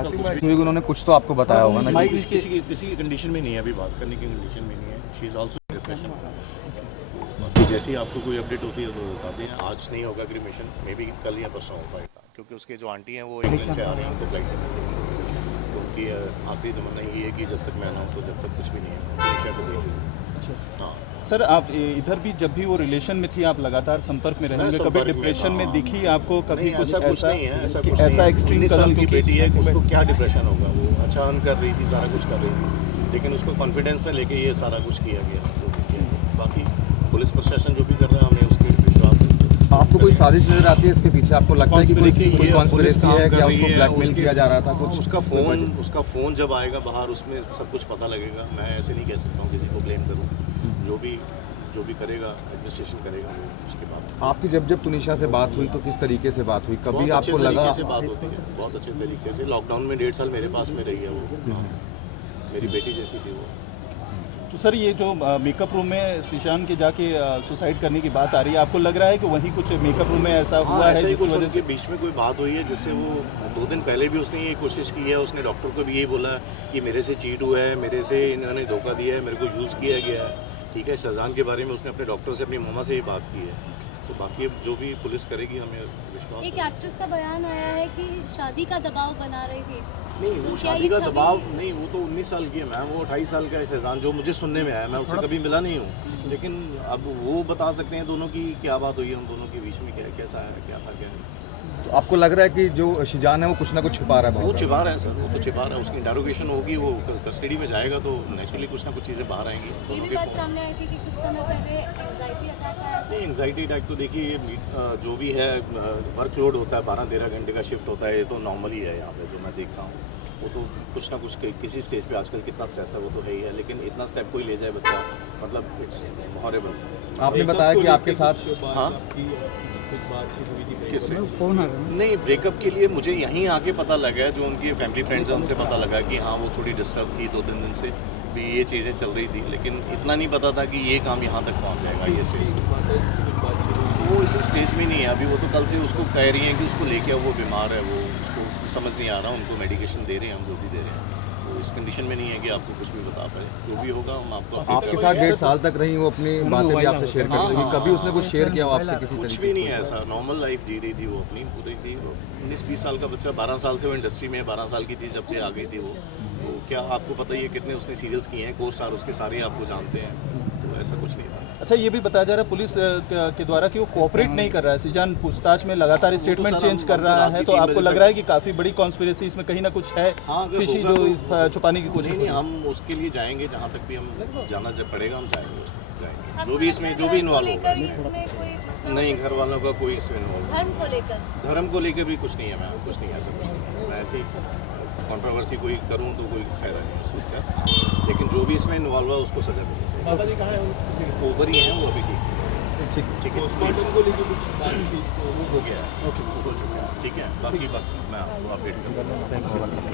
उसका कुछ भी उन्होंने कुछ तो आपको बताया होगा ना। किसी की कंडीशन में नहीं है, अभी बात करने की कंडीशन में नहीं है। She is also depression. बाकी जैसे ही आपको कोई अपडेट होती है तो बताते हैं। आज नहीं होगा क्रिमेशन, मे बी कल या परसों हो पाएगा, क्योंकि उसके जो आंटी हैं वो इंग्लैंड से आ रही हैं, उनको फ्लाइट टिकट। तो उनकी आखिरी तमन्ना ये है कि जब तक मैं ना हूँ तो जब तक कुछ भी नहीं है तुनिशिया को देखेंगे। हाँ सर, आप इधर भी जब भी वो रिलेशन में थी, आप लगातार संपर्क में रहेंगे, कभी डिप्रेशन में दिखी आपको, कभी कुछ ऐसा नहीं है, ऐसा एक्सट्रीम कदम की बेटी है, उसको क्या डिप्रेशन होगा? वो अच्छा अर्न कर रही थी, सारा कुछ कर रही थी, लेकिन उसको कॉन्फिडेंस में लेके ये सारा कुछ किया गया जो भी किया। बाकी पुलिस प्रशासन जो भी कर रहा है, हमें उसके विश्वास है। आपको कोई साजिश नजर आती है इसके पीछे? आपको लगता है कि कोई कॉन्स्पिरेसी है, क्या उसको ब्लैकमेल किया जा रहा था कुछ? उसका फ़ोन जब आएगा बाहर, उसमें सब कुछ पता लगेगा। मैं ऐसे नहीं कह सकता हूँ किसी को ब्लेम करूँ। जो भी करेगा एडमिनिस्ट्रेशन करेगा वो उसके बाद। आपकी जब तुनिशा से बात हुई तो किस तरीके से बात हुई? कभी आपको लगा? से बात होती है बहुत अच्छे तरीके से। लॉकडाउन में 1.5 साल मेरे पास में रही है वो, मेरी बेटी जैसी थी वो। तो सर, ये जो मेकअप रूम में शीशान के जाके सुसाइड करने की बात आ रही है, आपको लग रहा है कि वहीं कुछ मेकअप रूम में ऐसा हुआ है जिसकी वजह से बीच में कोई बात हुई है जिससे वो 2 दिन पहले भी उसने ये कोशिश की है। उसने डॉक्टर को भी यही बोला कि मेरे से चीट हुआ है, मेरे से इन्होंने धोखा दिया है, मेरे को यूज़ किया गया है। ठीक है, शहजान के बारे में उसने अपने डॉक्टर से, अपनी मम्मा से ये बात की है। तो बाकी अब जो भी पुलिस करेगी हमें विश्वास। एक एक्ट्रेस का बयान आया है कि शादी का दबाव बना रही थी। नहीं, तो वो शादी का दबाव नहीं, वो तो 19 साल की है मैम, वो 28 साल का है शहजान, जो मुझे सुनने में आया। मैं उससे कभी मिला नहीं हूँ, लेकिन अब वो बता सकते हैं दोनों की क्या बात हुई है, उन दोनों के बीच में क्या कैसा है, क्या था क्या है। तो आपको लग रहा है कि जो शीजान है वो कुछ ना कुछ छुपा रहा है? वो छिपा रहा है सर, वो तो छिपा रहा है। उसकी इंटरोगेशन होगी, वो कस्टडी में जाएगा तो नेचुरली कुछ ना कुछ चीज़ें बाहर आएंगी। ये भी बात सामने आई थी कि कुछ समय पहले एंजाइटी अटैक आया। नहीं, एंजाइटी अटैक तो देखिए जो भी है, वर्कलोड होता है, 12-13 घंटे का शिफ्ट होता है, ये तो नॉर्मल ही है यहाँ पे जो मैं देखता हूँ। वो तो कुछ ना कुछ किसी स्टेज पे आजकल कितना स्ट्रेस है वो तो है ही है, लेकिन इतना स्टेप कोई ले जाए बच्चा, मतलब इट्स हॉरिबल। आपने बताया कि आपके साथ हाँ किससे नहीं, ब्रेकअप के लिए मुझे यहीं आके पता लगा है, जो उनके फैमिली फ्रेंड्स हैं उनसे पता लगा कि हाँ वो थोड़ी डिस्टर्ब थी 2-3 दिन से भी, ये चीज़ें चल रही थी, लेकिन इतना नहीं पता था कि ये काम यहाँ तक पहुँच जाएगा। ये स्टेज वो इसी स्टेज में नहीं है अभी। वो तो कल से उसको कह रही हैं कि उसको लेके आओ, वो बीमार है, वो उसको समझ नहीं आ रहा। उनको मेडिकेशन दे रहे हैं हम, जो भी दे रहे हैं, तो इस कंडीशन में नहीं है कि आपको कुछ भी बता पाए। जो भी होगा हम आपको। आपके साथ 1.5 साल तक रही, वो अपनी बातें भी आपसे शेयर करती थी, कभी उसने कुछ शेयर किया आपसे किसी तरीके? कुछ भी नहीं है ऐसा, नॉर्मल लाइफ जी रही थी वो अपनी पूरी थी। 19-20 साल का बच्चा, 12 साल से वो इंडस्ट्री में, 12 साल की थी जब से आ गई थी वो। तो क्या आपको पता ही है कितने उसने सीरियल्स किए हैं, को स्टार उसके सारे आपको जानते हैं, तो ऐसा कुछ नहीं था। अच्छा, ये भी बताया जा रहा है पुलिस के द्वारा कि वो कोऑपरेट नहीं कर रहा है। शीजान पूछताछ में लगातार स्टेटमेंट चेंज कर रहा है, तो आपको लग रहा है कि काफ़ी बड़ी कॉन्स्पिरेसी इसमें कहीं ना कुछ है, फिशी जो छुपाने की कोशिश? नहीं, हम उसके लिए जाएंगे, जहाँ तक भी हम जाना जब पड़ेगा हम जाएंगे, उसमें जाएंगे। जो भी इसमें जो भी इन्वॉल्व होगा। नहीं, घर वालों का कोई इसमें इन्वॉल्व, धर्म को लेकर भी कुछ नहीं है मैम, कुछ नहीं है, ऐसा कुछ नहीं। मैं ऐसी कंट्रोवर्सी कोई करूं तो कोई फायदा नहीं उस चीज़ का, लेकिन जो भी इसमें इन्वॉल्व है उसको सजा देनी चाहिए। बाबा जी कहाँ हैं? ऊपर ही हैं वो अभी। ठीक है, पोस्टमार्टम को लेकर कुछ बातचीत वो हो गया है, हो चुका है। ठीक है, बाकी मैं आपको अपडेट करूँगा।